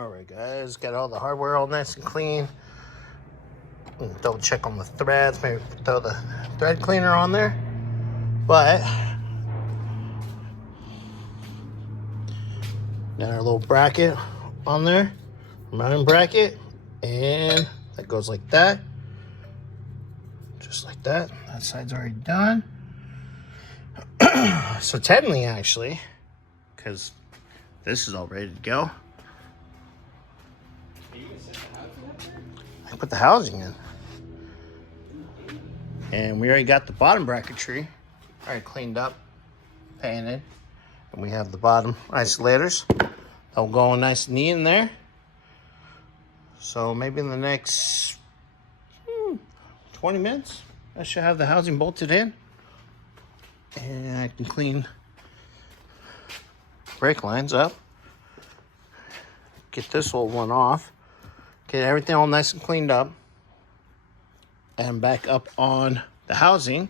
Alright guys, got all the hardware all nice and clean. Double check on the threads, maybe throw the thread cleaner on there. But got our little bracket on there, mounting bracket, and that goes like that. Just like that. That side's already done. So technically, actually, because this is all ready to go, I put the housing in. And we already got the bottom bracketry already cleaned up, painted. And we have the bottom isolators. They'll go nice and neat in there. So maybe in the next 20 minutes, I should have the housing bolted in. And I can clean brake lines up. Get this old one off. Get everything all nice and cleaned up. And back up on the housing.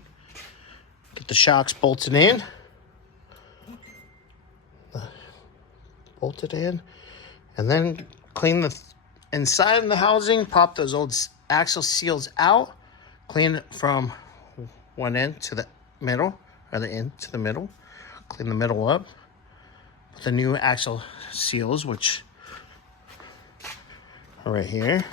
Get the shocks bolted in. Bolted in. And then clean the inside of the housing. Pop those old axle seals out. Clean it from one end to the middle. Or the end to the middle. Clean the middle up. Put the new axle seals, which are right here.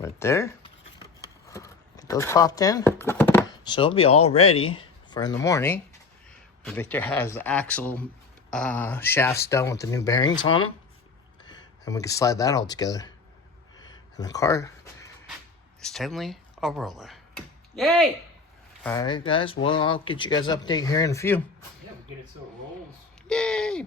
Right there. Get those popped in. So it'll be all ready for in the morning. Victor has the axle shafts done with the new bearings on them. And we can slide that all together. And the car is technically a roller. Yay! Alright guys, well I'll get you guys update here in a few. Yeah, we'll get it so it rolls. Yay!